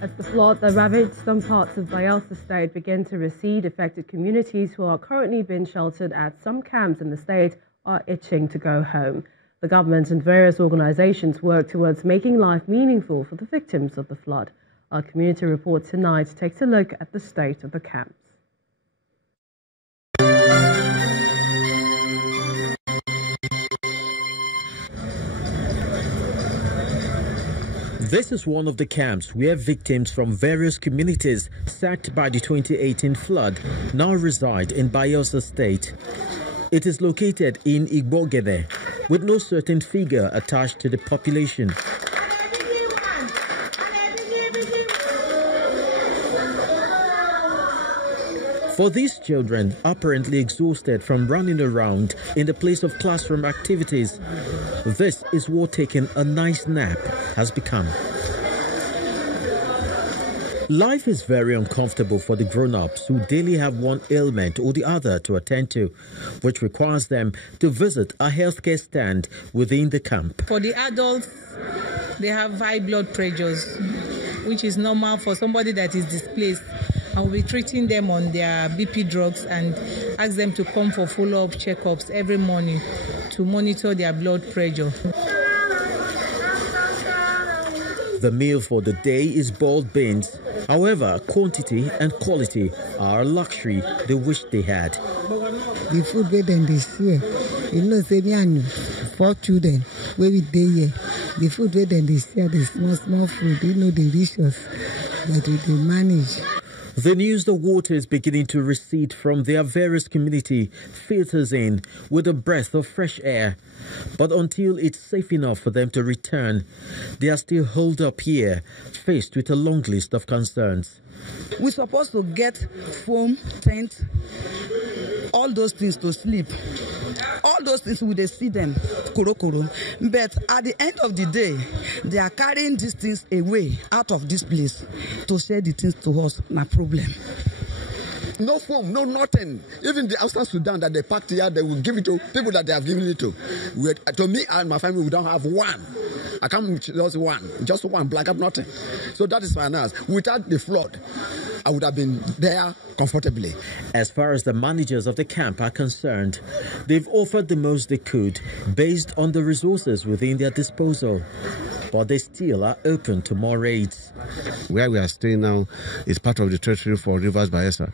As the flood that ravaged some parts of Bayelsa State begin to recede, affected communities who are currently being sheltered at some camps in the state are itching to go home. The government and various organizations work towards making life meaningful for the victims of the flood. Our community report tonight takes a look at the state of the camps. This is one of the camps where victims from various communities sacked by the 2018 flood now reside in Bayelsa State. It is located in Igbogene, with no certain figure attached to the population. For these children, apparently exhausted from running around in the place of classroom activities, this is what taking a nice nap has become. Life is very uncomfortable for the grown-ups who daily have one ailment or the other to attend to, which requires them to visit a healthcare stand within the camp. For the adults, they have high blood pressures, which is normal for somebody that is displaced. And we'll be treating them on their BP drugs and ask them to come for follow-up checkups every morning to monitor their blood pressure. The meal for the day is boiled beans. However, quantity and quality are a luxury they wish they had. The food we then this year, you know, say me and 4 children where we day here. The food we then this year, the small food, you know, delicious that we manage. The news the water is beginning to recede from their various community filters in with a breath of fresh air. But until it's safe enough for them to return, they are still holed up here, faced with a long list of concerns. We're supposed to get foam, tent, all those things to sleep. All those things, we see them, koro. But at the end of the day, they are carrying these things away out of this place to share the things to us, no problem. No foam, no nothing. Even the outside Sudan that they packed here, they will give it to people that they have given it to. To me and my family, we don't have one. I can't just one black up, nothing. So that is finance. Without the flood, I would have been there comfortably. As far as the managers of the camp are concerned, they've offered the most they could based on the resources within their disposal. But they still are open to more raids. Where we are staying now is part of the territory for Rivers Bayelsa.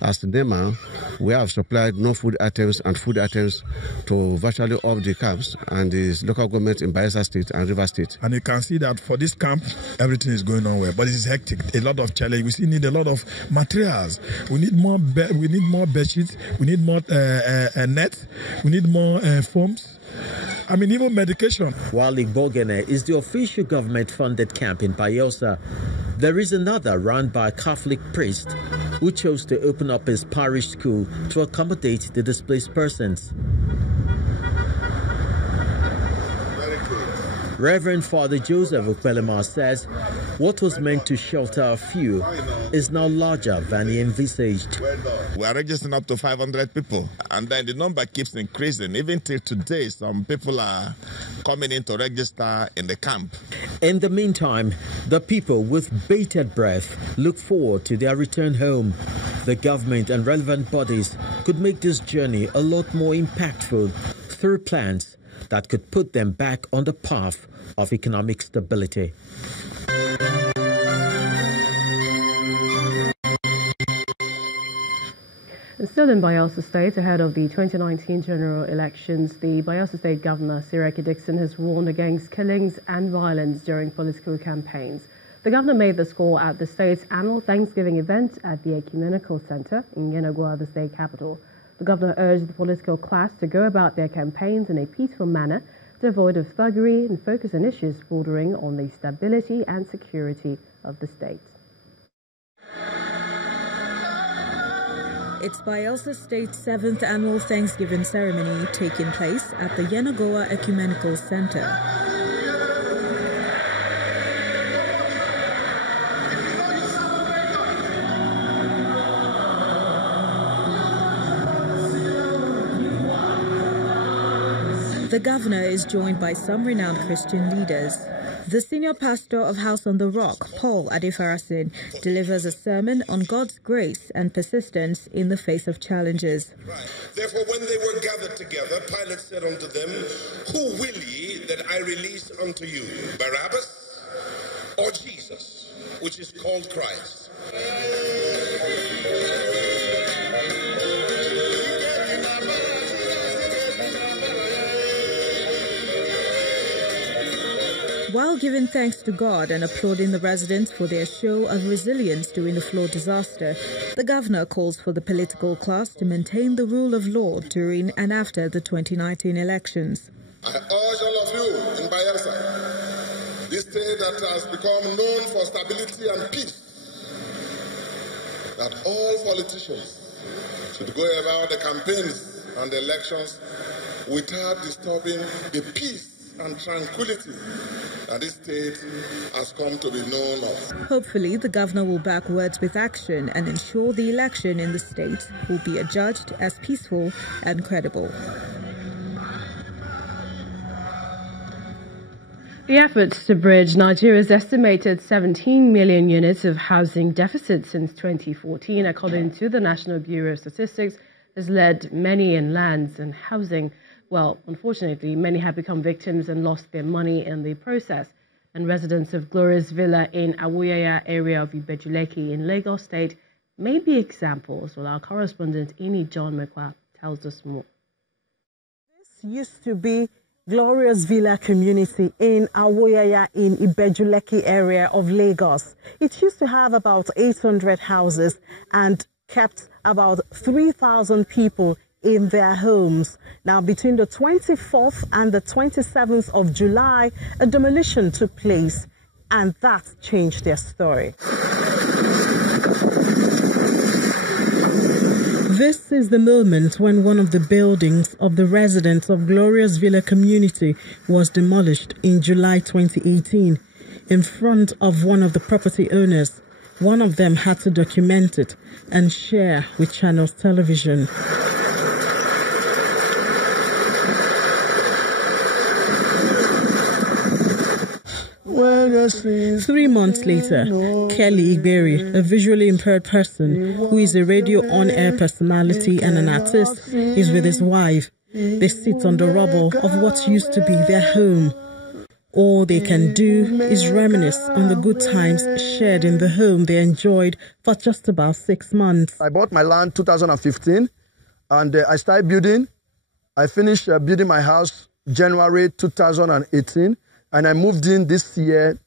As the name, we have supplied non-food items and food items to virtually all the camps and the local government in Bayelsa State and Rivers State. And you can see that for this camp, everything is going on well, but it's hectic. A lot of challenge. We still need a lot of materials. We need more. We need more bed sheets. We need more nets. We need more foams. I mean, even medication. While Igbogene is the official government-funded camp in Bayelsa, there is another run by a Catholic priest who chose to open up his parish school to accommodate the displaced persons. Reverend Father Joseph Ukpelema says what was meant to shelter a few is now larger than he envisaged. We are registering up to 500 people, and then the number keeps increasing. Even till today, some people are coming in to register in the camp. In the meantime, the people with bated breath look forward to their return home. The government and relevant bodies could make this journey a lot more impactful through plans that could put them back on the path of economic stability. And still in Bayelsa State, ahead of the 2019 general elections, the Bayelsa State Governor, Siraki Dixon, has warned against killings and violence during political campaigns. The governor made this call at the state's annual Thanksgiving event at the Ecumenical Center in Yenagoa, the state capital. The governor urged the political class to go about their campaigns in a peaceful manner to avoid of thuggery and focus on issues bordering on the stability and security of the state. It's Bayelsa State's 7th annual Thanksgiving ceremony taking place at the Yenagoa Ecumenical Center. The governor is joined by some renowned Christian leaders. The senior pastor of House on the Rock, Paul Adefarasin, delivers a sermon on God's grace and persistence in the face of challenges. Therefore, when they were gathered together, Pilate said unto them, Who will ye that I release unto you, Barabbas or Jesus, which is called Christ? While giving thanks to God and applauding the residents for their show of resilience during the flood disaster, the governor calls for the political class to maintain the rule of law during and after the 2019 elections. I urge all of you in Bayelsa, this state that has become known for stability and peace, that all politicians should go about the campaigns and the elections without disturbing the peace and tranquility that this state has come to be known of. Hopefully, the governor will back words with action and ensure the election in the state will be adjudged as peaceful and credible. The efforts to bridge Nigeria's estimated 17 million units of housing deficit since 2014, according to the National Bureau of Statistics, has led many in lands and housing. Well, unfortunately, many have become victims and lost their money in the process. And residents of Glorious Villa in Awuyaya area of Ibejuleki in Lagos State may be examples. Well, our correspondent, Ini John Mekwa, tells us more. This used to be Glorious Villa community in Awuyaya in Ibejuleki area of Lagos. It used to have about 800 houses and kept about 3,000 people in their homes. Now, between the 24th and the 27th of July, a demolition took place, and that changed their story. This is the moment when one of the buildings of the residents of Glorious Villa community was demolished in July 2018 in front of one of the property owners. One of them had to document it and share with Channels Television. 3 months later, Kelly Igberi, a visually impaired person who is a radio on-air personality and an artist, is with his wife. They sit on the rubble of what used to be their home. All they can do is reminisce on the good times shared in the home they enjoyed for just about 6 months. I bought my land 2015 and I started building. I finished building my house January 2018. And I moved in this year,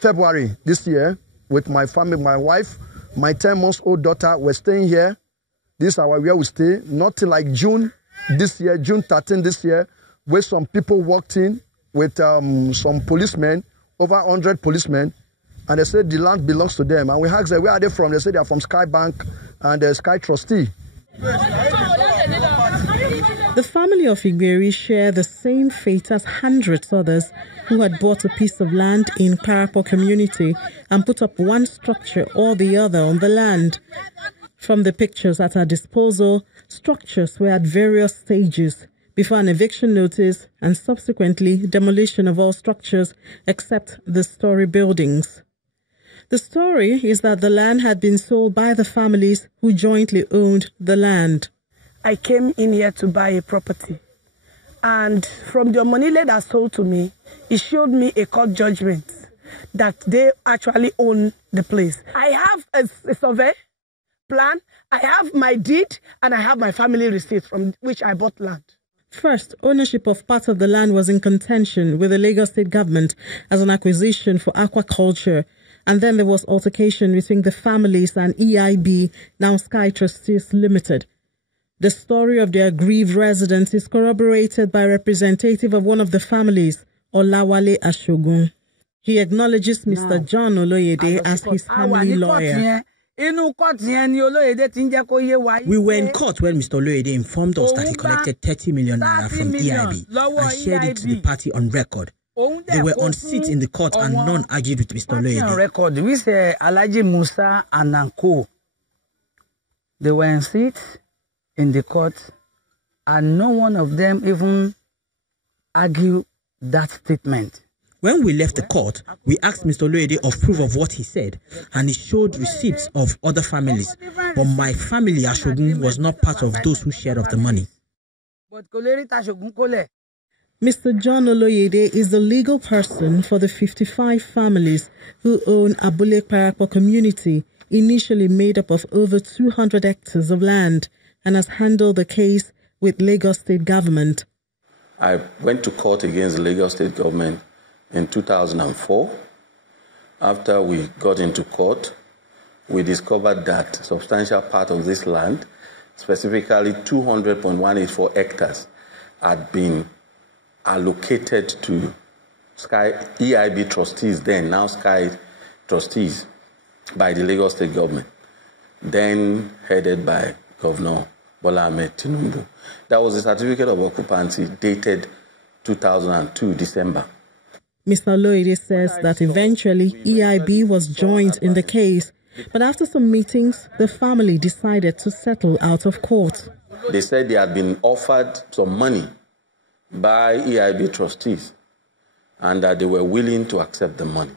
February this year, with my family, my wife, my 10-month-old daughter. We're staying here. This is where we stay. Not till like June this year, June 13 this year, where some people walked in with some policemen, over 100 policemen, and they said the land belongs to them. And we asked them, where are they from? They said they are from Sky Bank and the Sky Trustee. The family of Igberi share the same fate as hundreds others who had bought a piece of land in Parapo community and put up one structure or the other on the land. From the pictures at our disposal, structures were at various stages before an eviction notice and subsequently demolition of all structures except the story buildings. The story is that the land had been sold by the families who jointly owned the land. I came in here to buy a property, and from the money lender sold to me, he showed me a court judgment that they actually own the place. I have a survey plan, I have my deed, and I have my family receipt from which I bought land. First, ownership of part of the land was in contention with the Lagos State government as an acquisition for aquaculture, and then there was altercation between the families and EIB, now Sky Trustees Limited. The story of the aggrieved residents is corroborated by a representative of one of the families, Olawale Ashogun. He acknowledges Mr. John Oloyede as his family lawyer. We were in court when Mr. Oloyede informed us that he collected 30 million naira from EIB and shared it to the party on record. They were on seat in the court and none argued with Mr. Oloyede. We say Alhaji Musa and Nanko. They were on seat in the court, and no one of them even argued that statement. When we left the court, we asked Mr. Oloyede of proof of what he said, and he showed receipts of other families. But my family, Ashogun, was not part of those who shared of the money. Mr. John Oloyede is the legal person for the 55 families who own Abule Parapo community, initially made up of over 200 hectares of land, and has handled the case with Lagos State government. I went to court against the Lagos State government in 2004. After we got into court, we discovered that a substantial part of this land, specifically 200.184 hectares, had been allocated to EIB trustees, then now Sky trustees, by the Lagos State government, then headed by Governor Bola Ahmed Tinubu. That was a certificate of occupancy dated 2002 December. Mr. Oloyede says that eventually EIB was joined in the case, but after some meetings, the family decided to settle out of court. They said they had been offered some money by EIB trustees and that they were willing to accept the money.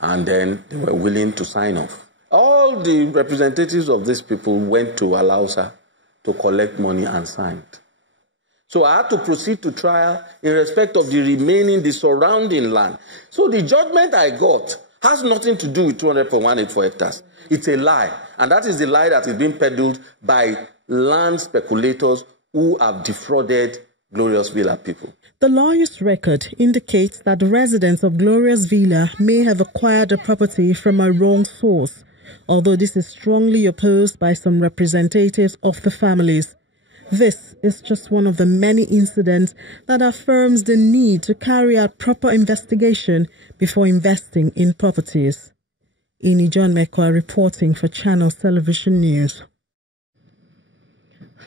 And then they were willing to sign off. All the representatives of these people went to Alausa to collect money and signed. So I had to proceed to trial in respect of the surrounding land. So the judgment I got has nothing to do with 200.184 hectares. It's a lie. And that is the lie that is being peddled by land speculators who have defrauded Glorious Villa people. The lawyer's record indicates that the residents of Glorious Villa may have acquired the property from a wrong source, although this is strongly opposed by some representatives of the families. This is just one of the many incidents that affirms the need to carry out proper investigation before investing in properties. Ini John Mekwa reporting for Channels Television News.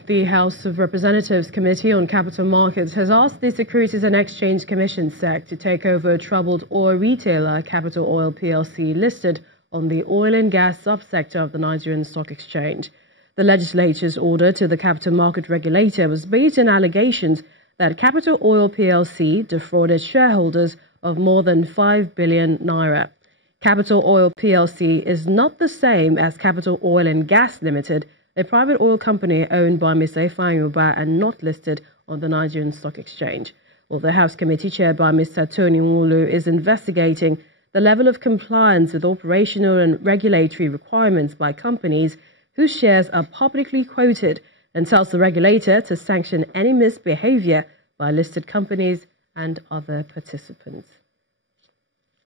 The House of Representatives Committee on Capital Markets has asked the Securities and Exchange Commission (SEC) to take over troubled oil retailer Capital Oil PLC listed on the oil and gas subsector of the Nigerian Stock Exchange. The legislature's order to the capital market regulator was based on allegations that Capital Oil PLC defrauded shareholders of more than 5 billion naira. Capital Oil PLC is not the same as Capital Oil and Gas Limited, a private oil company owned by Mr. Ifeanyi and not listed on the Nigerian Stock Exchange. Well, the House Committee chaired by Mr. Tony Nwulu is investigating the level of compliance with operational and regulatory requirements by companies whose shares are publicly quoted, and tells the regulator to sanction any misbehavior by listed companies and other participants.